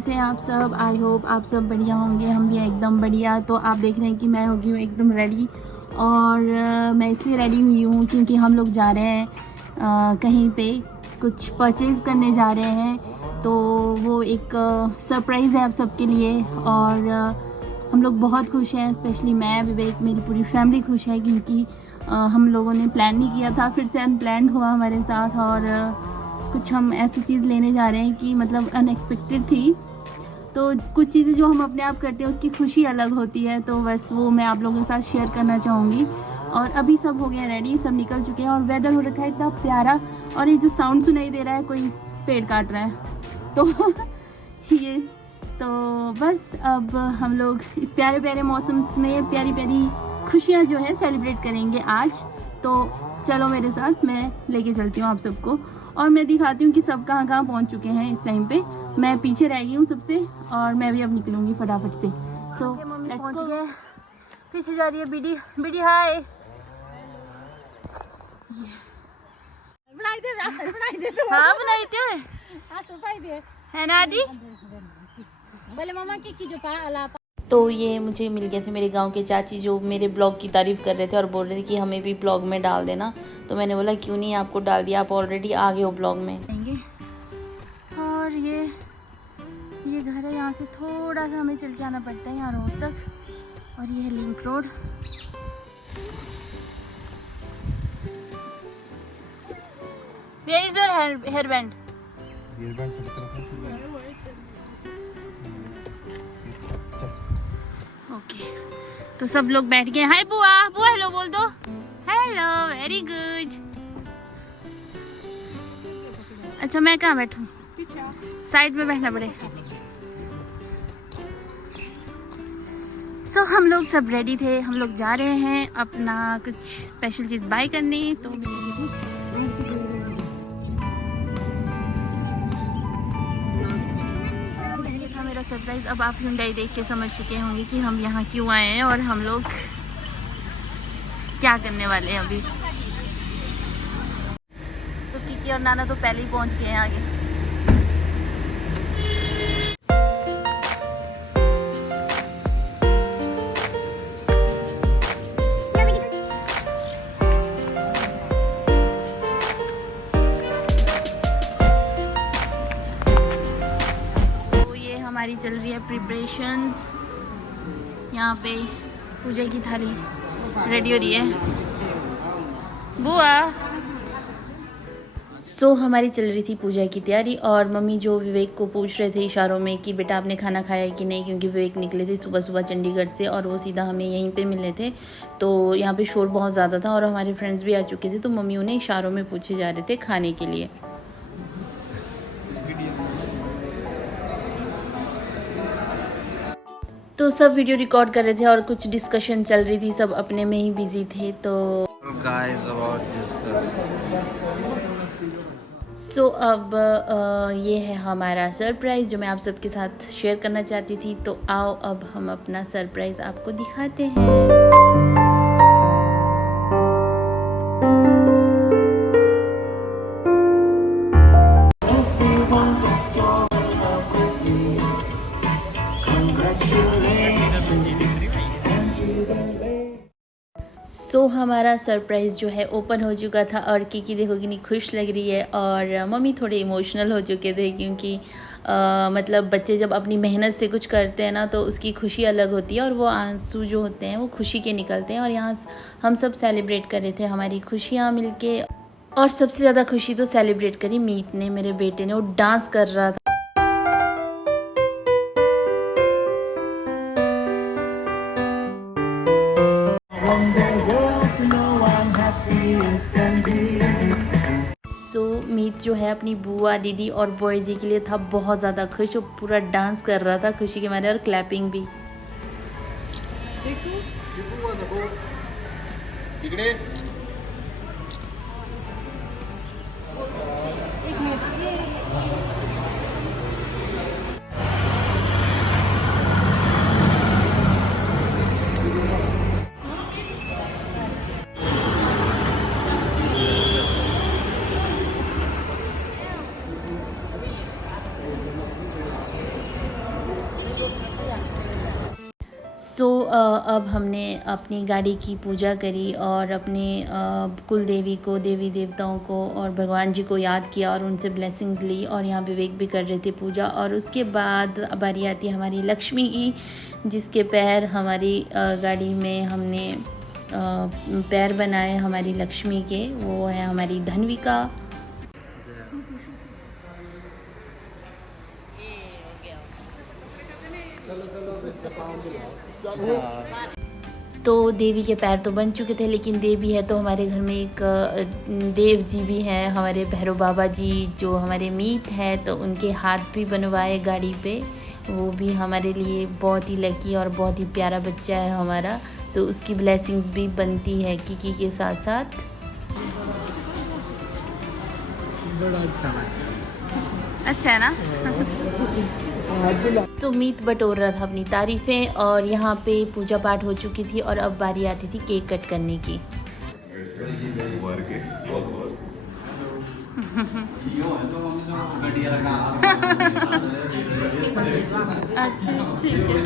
कैसे हैं आप सब। आई होप आप सब बढ़िया होंगे, हम भी एकदम बढ़िया। तो आप देख रहे हैं कि मैं हो गई हूँ एकदम रेडी। और मैं इसलिए रेडी हुई हूँ क्योंकि हम लोग जा रहे हैं कहीं पे कुछ परचेज़ करने जा रहे हैं। तो वो एक सरप्राइज़ है आप सबके लिए। और हम लोग बहुत खुश हैं, स्पेशली मैं, विवेक, मेरी पूरी फैमिली खुश है क्योंकि हम लोगों ने प्लान नहीं किया था, फिर से अनप्लान्ड हुआ हमारे साथ। और कुछ हम ऐसी चीज़ लेने जा रहे हैं कि मतलब अनएक्सपेक्टेड थी। तो कुछ चीज़ें जो हम अपने आप करते हैं उसकी खुशी अलग होती है, तो बस वो मैं आप लोगों के साथ शेयर करना चाहूँगी। और अभी सब हो गया रेडी, सब निकल चुके हैं और वेदर हो रखा है इतना प्यारा। और ये जो साउंड सुनाई दे रहा है, कोई पेड़ काट रहा है तो ये तो बस अब हम लोग इस प्यारे प्यारे मौसम में प्यारी प्यारी खुशियाँ जो है सेलिब्रेट करेंगे आज। तो चलो मेरे साथ, मैं लेके चलती हूँ आप सबको और मैं दिखाती हूँ कि सब कहाँ कहाँ पहुँच चुके हैं इस टाइम पे। मैं पीछे रह गई हूँ सबसे और मैं भी अब निकलूँगी फटाफट से। So let's go. पीछे जा रही है बीडी। बीडी हाय। हाँ बनाई थे है ना आदि। बोले मामा की जो पा तो ये मुझे मिल गए थे मेरे गांव के चाची जो मेरे ब्लॉग की तारीफ़ कर रहे थे और बोल रहे थे कि हमें भी ब्लॉग में डाल देना। तो मैंने बोला क्यों नहीं, आपको डाल दिया, आप ऑलरेडी आ गए हो ब्लॉग में। और ये घर है, यहाँ से थोड़ा सा हमें चल के आना पड़ता है यहाँ रोड तक। और ये है link road. Where is your hairband? Okay तो सब लोग बैठ गए। हाय बुआ, बुआ हेलो बोल दो। Hello, very good. अच्छा मैं कहाँ बैठूं? साइड में बैठना पड़ेगा। सो हम लोग सब रेडी थे, हम लोग जा रहे हैं अपना कुछ स्पेशल चीज़ बाय करने। तो मेरा सरप्राइज अब आप Hyundai देख के समझ चुके होंगे कि हम यहाँ क्यों आए हैं और हम लोग क्या करने वाले हैं अभी। तो किकी और नाना तो पहले ही पहुँच गए हैं आगे। हमारी चल रही है प्रिपरेशंस। यहाँ पे पूजा की थाली रेडी हो रही है। बुआ हमारी चल रही थी पूजा की तैयारी और मम्मी जो विवेक को पूछ रहे थे इशारों में कि बेटा आपने खाना खाया है कि नहीं, क्योंकि विवेक निकले थे सुबह सुबह चंडीगढ़ से और वो सीधा हमें यहीं पे मिलने थे। तो यहाँ पे शोर बहुत ज़्यादा था और हमारे फ्रेंड्स भी आ चुके थे, तो मम्मी उन्हें इशारों में पूछे जा रहे थे खाने के लिए। तो सब वीडियो रिकॉर्ड कर रहे थे और कुछ डिस्कशन चल रही थी, सब अपने में ही बिजी थे। तो अब ये है हमारा सरप्राइज़ जो मैं आप सबके साथ शेयर करना चाहती थी। तो आओ अब हम अपना सरप्राइज़ आपको दिखाते हैं। हमारा सरप्राइज़ जो है ओपन हो चुका था और किकी देखो कितनी खुश लग रही है और मम्मी थोड़े इमोशनल हो चुके थे क्योंकि मतलब बच्चे जब अपनी मेहनत से कुछ करते हैं ना तो उसकी खुशी अलग होती है और वो आंसू जो होते हैं वो खुशी के निकलते हैं। और यहाँ हम सब सेलिब्रेट कर रहे थे हमारी खुशियाँ मिलके। और सबसे ज़्यादा खुशी तो सेलिब्रेट करी मीत ने, मेरे बेटे ने, वो डांस कर रहा था। मीत जो है अपनी बुआ, दीदी और बॉय जी के लिए था बहुत ज़्यादा खुश। वो पूरा डांस कर रहा था खुशी के मारे और क्लैपिंग भी। अब हमने अपनी गाड़ी की पूजा करी और अपने कुल देवी को, देवी देवताओं को और भगवान जी को याद किया और उनसे ब्लेसिंग्स ली। और यहाँ विवेक भी कर रहे थे पूजा। और उसके बाद बारी आती है हमारी लक्ष्मी की, जिसके पैर हमारी गाड़ी में हमने पैर बनाए हमारी लक्ष्मी के। वो है हमारी धन्विका। तो देवी के पैर तो बन चुके थे, लेकिन देवी है तो हमारे घर में एक देव जी भी हैं, हमारे भैरव बाबा जी जो हमारे मीत है, तो उनके हाथ भी बनवाए गाड़ी पे। वो भी हमारे लिए बहुत ही लकी और बहुत ही प्यारा बच्चा है हमारा, तो उसकी ब्लेसिंग्स भी बनती है किकी के साथ साथ। बड़ा अच्छा है ना। तो मीत बटोर रहा था अपनी तारीफ़ें और यहाँ पे पूजा पाठ हो चुकी थी और अब बारी आती थी केक कट करने की। अच्छा ठीक है।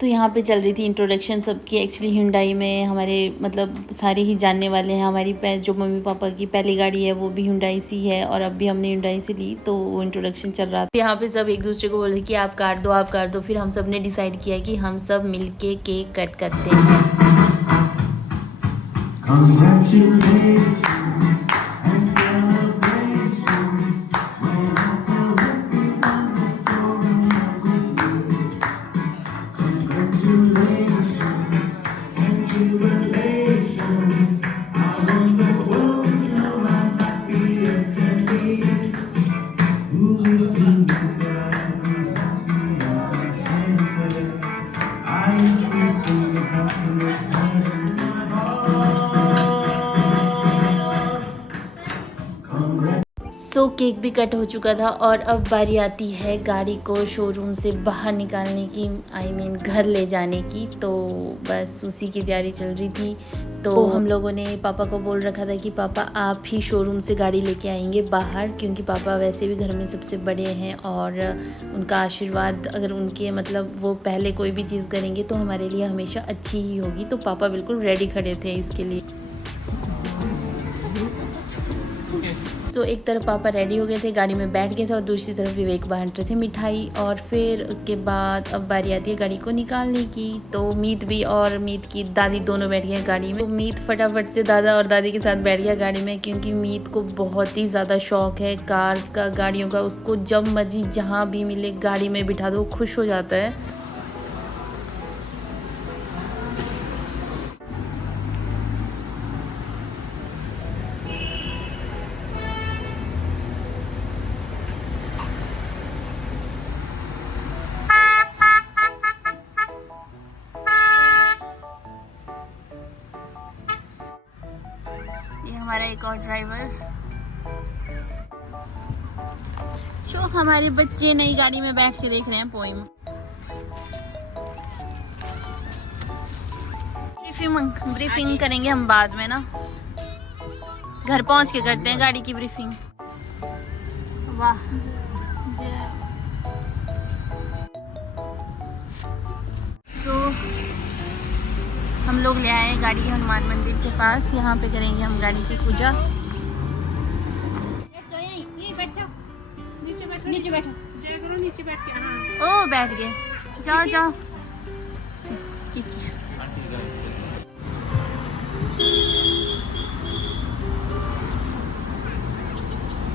तो यहाँ पे चल रही थी इंट्रोडक्शन सबकी। एक्चुअली हुंडई में हमारे मतलब सारे ही जानने वाले हैं। हमारी जो मम्मी पापा की पहली गाड़ी है वो भी हुंडई सी है और अब भी हमने हुंडई से ली, तो वो इंट्रोडक्शन चल रहा था। यहाँ पे सब एक दूसरे को बोले कि आप काट दो, आप काट दो। फिर हम सब ने डिसाइड किया कि हम सब मिलके केक कट करते हैं। सो केक भी कट हो चुका था और अब बारी आती है गाड़ी को शोरूम से बाहर निकालने की, आई मीन घर ले जाने की। तो बस उसी की तैयारी चल रही थी। तो हम लोगों ने पापा को बोल रखा था कि पापा आप ही शोरूम से गाड़ी लेके आएंगे बाहर, क्योंकि पापा वैसे भी घर में सबसे बड़े हैं और उनका आशीर्वाद अगर उनके मतलब वो पहले कोई भी चीज़ करेंगे तो हमारे लिए हमेशा अच्छी ही होगी। तो पापा बिल्कुल रेडी खड़े थे इसके लिए। सो एक तरफ पापा रेडी हो गए थे, गाड़ी में बैठ गए थे और दूसरी तरफ विवेक बांट रहे थे मिठाई। और फिर उसके बाद अब बारी आती है गाड़ी को निकालने की। तो मीत भी और मीत की दादी दोनों बैठ गए गाड़ी में। तो मीत फटाफट से दादा और दादी के साथ बैठ गया गाड़ी में, क्योंकि मीत को बहुत ही ज़्यादा शौक है कार्स का, गाड़ियों का। उसको जब मर्जी जहाँ भी मिले गाड़ी में बिठा दो, खुश हो जाता है। हमारा एक और ड्राइवर। सो हमारे बच्चे नई गाड़ी में बैठ के देख रहे हैं पोइम। ब्रीफिंग करेंगे हम बाद में ना, घर पहुंच के करते हैं गाड़ी की ब्रीफिंग। वाह हम लोग ले आए गाड़ी हनुमान मंदिर के पास। यहाँ पे करेंगे हम गाड़ी की पूजा। नीचे बैठो, नीचे बैठ के। ओ बैठ गए, जाओ जाओ।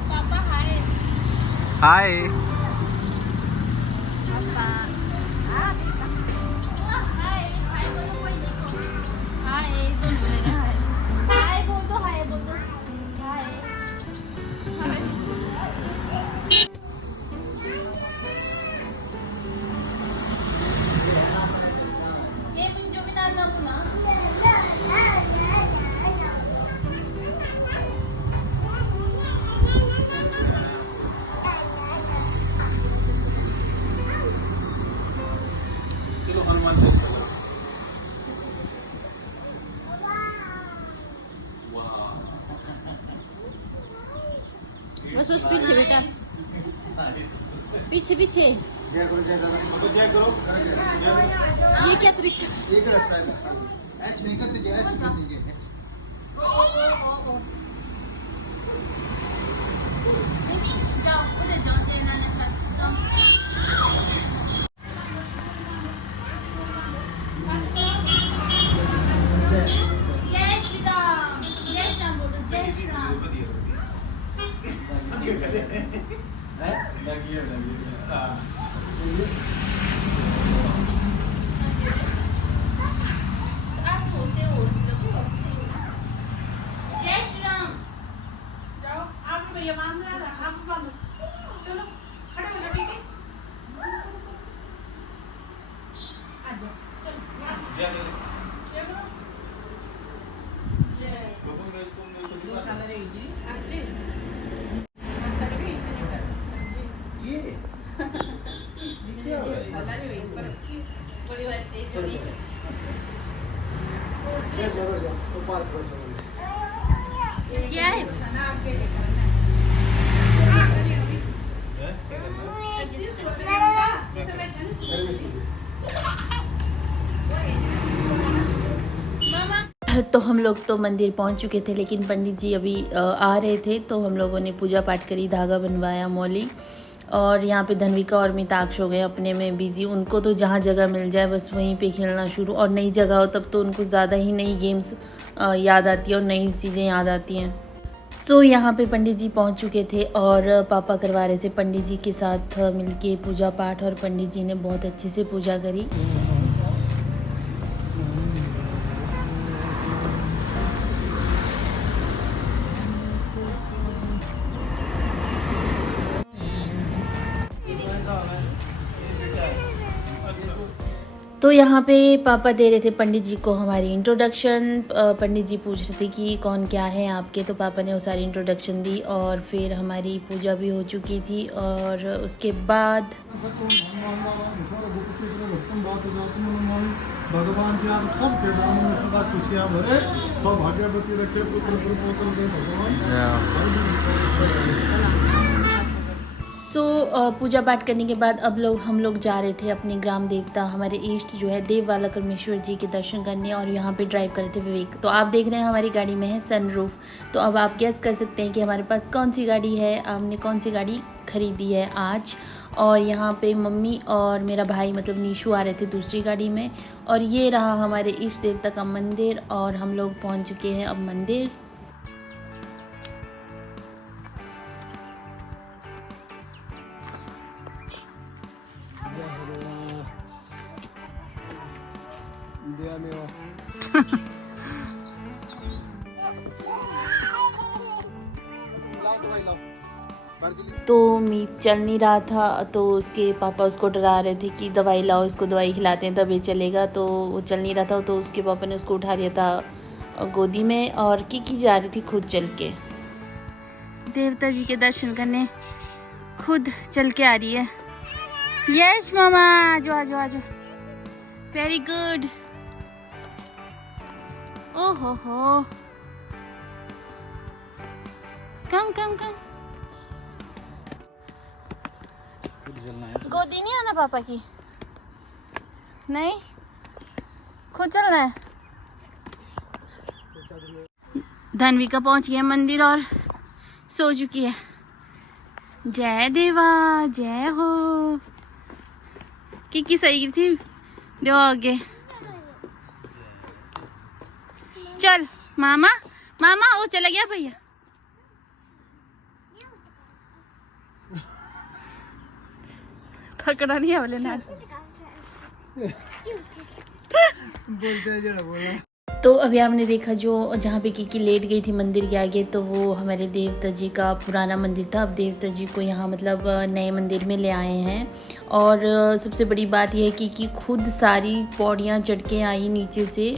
पापा हाय। हाय। पीछे पीछे जय करो जय करो तो जय करो ये क्या तरीका एक रास्ता है एच नहीं करते जय एच कर दीजिए जाओ उधर जाओ चलना जय श्री राम बोलो जय श्री राम जय श्री राम जाओ आप भैया मान रहा था आप बांधो चलो खड़े हो जाओ ठीक है आ जाओ चलो जय करो जय दो साल रहेगी आज जी मस्त लगे इतने कर ये क्या हो रहा है अल्लाह ने वही पर बड़ी बात है जोड़ी जय करो जय तो पास करो क्या है खाना आपके लिए करना तो हम लोग तो मंदिर पहुंच चुके थे, लेकिन पंडित जी अभी आ रहे थे, तो हम लोगों ने पूजा पाठ करी, धागा बनवाया मौली। और यहाँ पे धन्विका और मिताक्ष हो गए अपने में बिज़ी। उनको तो जहाँ जगह मिल जाए बस वहीं पे खेलना शुरू, और नई जगह हो तब तो उनको ज़्यादा ही नई गेम्स याद आती है और नई चीज़ें याद आती हैं। सो यहाँ पे पंडित जी पहुँच चुके थे और पापा करवा रहे थे पंडित जी के साथ मिलके पूजा पाठ, और पंडित जी ने बहुत अच्छे से पूजा करी। तो यहाँ पे पापा दे रहे थे पंडित जी को हमारी इंट्रोडक्शन। पंडित जी पूछ रहे थे कि कौन क्या है आपके, तो पापा ने वो सारी इंट्रोडक्शन दी, और फिर हमारी पूजा भी हो चुकी थी। और उसके बाद भगवान जी आप सब के नाम में सदा खुशियाँ भरे, सौभाग्यवती रखे, पुत्र पुत्र दे भगवान। सो पूजा पाठ करने के बाद अब हम लोग जा रहे थे अपने ग्राम देवता, हमारे इष्ट जो है देववाला करमेश्वर जी के दर्शन करने, और यहाँ पे ड्राइव कर रहे थे विवेक। तो आप देख रहे हैं हमारी गाड़ी में है सनरूफ। तो अब आप गेस कर सकते हैं कि हमारे पास कौन सी गाड़ी है, हमने कौन सी गाड़ी खरीदी है आज। और यहाँ पे मम्मी और मेरा भाई मतलब नीशू आ रहे थे दूसरी गाड़ी में। और ये रहा हमारे इष्ट देवता का मंदिर, और हम लोग पहुँच चुके हैं अब मंदिर। तो मीत चल नहीं रहा था, तो उसके पापा उसको डरा रहे थे कि दवाई लाओ, इसको दवाई खिलाते हैं तब ये चलेगा। तो वो चल नहीं रहा था, तो उसके पापा ने उसको उठा लिया था गोदी में, और की जा रही थी खुद चल के। देवता जी के दर्शन करने खुद चल के आ रही है। यस मामा, आजो आजो आजो, वेरी गुड। ओहो हो, कम कम कम। गोदी नहीं आना पापा की, नहीं खुद चलना है। धन्विका पहुंच गया मंदिर और सो चुकी है। जय देवा, जय हो। की सही थी, दो आगे चल। मामा मामा वो चला गया भैया। थकड़ा नहीं है बोले ना। तो अभी आपने देखा जो जहाँ पे की लेट गई थी मंदिर के आगे, तो वो हमारे देवता जी का पुराना मंदिर था। अब देवता जी को यहाँ मतलब नए मंदिर में ले आए हैं। और सबसे बड़ी बात यह है कि खुद सारी पौड़ियाँ चढ़ के आई नीचे से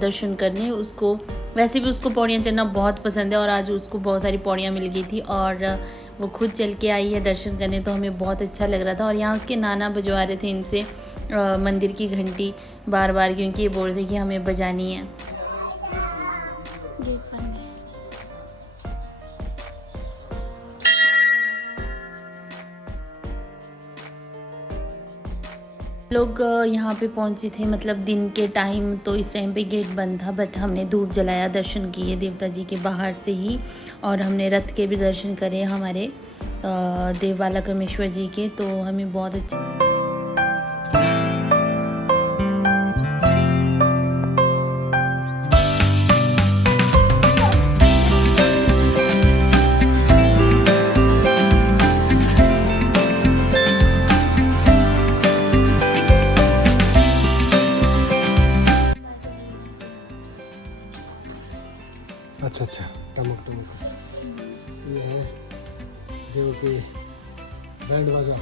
दर्शन करने। उसको वैसे भी उसको पौड़ियाँ चढ़ना बहुत पसंद है, और आज उसको बहुत सारी पौड़ियाँ मिल गई थी और वो खुद चल के आई है दर्शन करने। तो हमें बहुत अच्छा लग रहा था। और यहाँ उसके नाना बजवा रहे थे इनसे मंदिर की घंटी बार बार, क्योंकि ये बोल रहे थे कि हमें बजानी है। लोग यहाँ पे पहुँचे थे मतलब दिन के टाइम, तो इस टाइम पे गेट बंद था, बट हमने धूप जलाया, दर्शन किए देवता जी के बाहर से ही, और हमने रथ के भी दर्शन करे हमारे देव बाला कामेश्वर जी के, तो हमें बहुत अच्छा। अच्छा अच्छा, टमक टमक ये है देव के बैंड बाजा।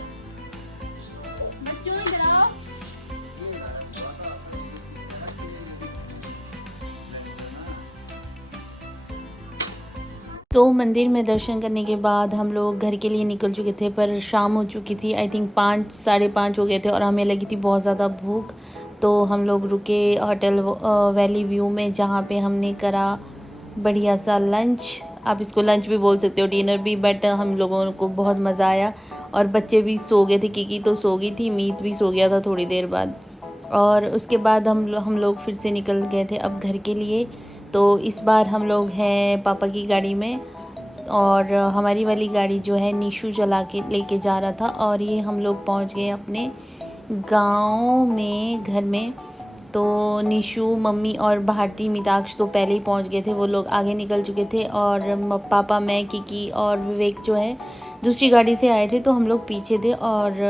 तो मंदिर में दर्शन करने के बाद हम लोग घर के लिए निकल चुके थे, पर शाम हो चुकी थी, आई थिंक 5 साढ़े 5 हो गए थे, और हमें लगी थी बहुत ज़्यादा भूख। तो हम लोग रुके होटल वैली व्यू में, जहाँ पे हमने करा बढ़िया सा लंच। आप इसको लंच भी बोल सकते हो, डिनर भी, बट हम लोगों को बहुत मज़ा आया। और बच्चे भी सो गए थे, किकी तो सो गई थी, मीत भी सो गया था थोड़ी देर बाद। और उसके बाद हम लोग फिर से निकल गए थे अब घर के लिए। तो इस बार हम लोग हैं पापा की गाड़ी में, और हमारी वाली गाड़ी जो है निशु चला के लेके जा रहा था। और ये हम लोग पहुंच गए अपने गांव में, घर में। तो निशु, मम्मी और भारती, मिताक्ष तो पहले ही पहुंच गए थे, वो लोग आगे निकल चुके थे। और पापा, मैं, किकी और विवेक जो है दूसरी गाड़ी से आए थे, तो हम लोग पीछे थे। और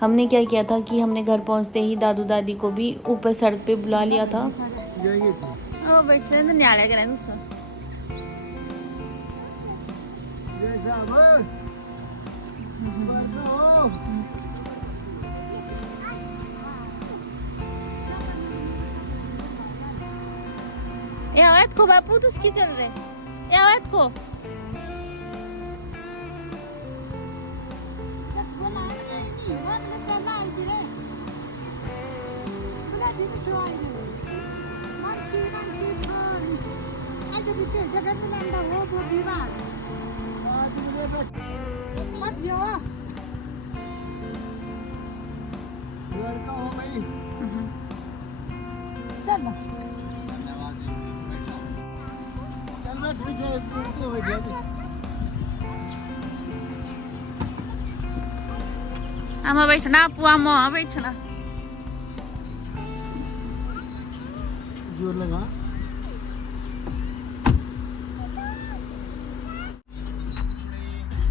हमने क्या किया था कि हमने घर पहुंचते ही दादू दादी को भी ऊपर सड़क पे बुला लिया था। आवाज को बापू तो उसकी चल रहे आवाज को आमा बैठना, पुआ माँ बैठना। जोर लगा।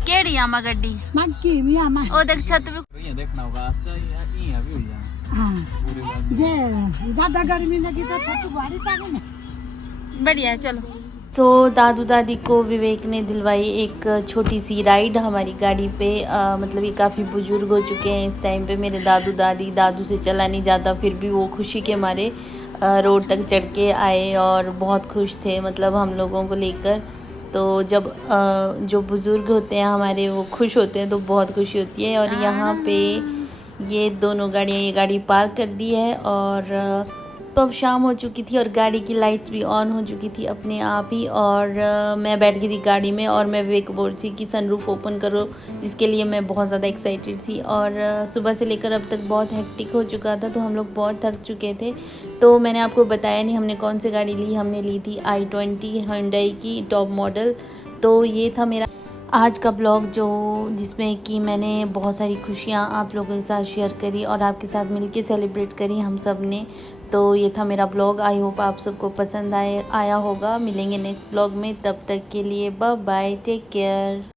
केड़ी आमा गड्डी मक्की मिया मा ओ देख छत पे ये देखना होगा आस्ता ये अभी हो जाए। हाँ पूरे बाद जे ज्यादा गर्मी लगी तो छत भारी ताकि ना बढ़िया है, चलो। तो दादू दादी को विवेक ने दिलवाई एक छोटी सी राइड हमारी गाड़ी पे। मतलब ये काफ़ी बुजुर्ग हो चुके हैं इस टाइम पे मेरे दादू दादी, दादू से चला नहीं जाता, फिर भी वो खुशी के मारे रोड तक चढ़ के आए और बहुत खुश थे मतलब हम लोगों को लेकर। तो जब जो बुज़ुर्ग होते हैं हमारे वो खुश होते हैं तो बहुत खुशी होती है। और यहाँ पे ये दोनों गाड़ियाँ, ये गाड़ी पार्क कर दी है। और तो अब शाम हो चुकी थी और गाड़ी की लाइट्स भी ऑन हो चुकी थी अपने आप ही। और मैं बैठ गई थी गाड़ी में और मैं विवेक बोल रही थी कि सनरूफ ओपन करो, जिसके लिए मैं बहुत ज़्यादा एक्साइटेड थी। और सुबह से लेकर अब तक बहुत हेक्टिक हो चुका था, तो हम लोग बहुत थक चुके थे। तो मैंने आपको बताया नहीं हमने कौन सी गाड़ी ली। हमने ली थी i20 Hyundai की टॉप मॉडल। तो ये था मेरा आज का ब्लॉग, जो जिसमें कि मैंने बहुत सारी खुशियाँ आप लोगों के साथ शेयर करी और आपके साथ मिलके सेलिब्रेट करी हम सब ने। तो ये था मेरा ब्लॉग। आई होप आप सबको पसंद आया होगा। मिलेंगे नेक्स्ट ब्लॉग में, तब तक के लिए बाय बाय, टेक केयर।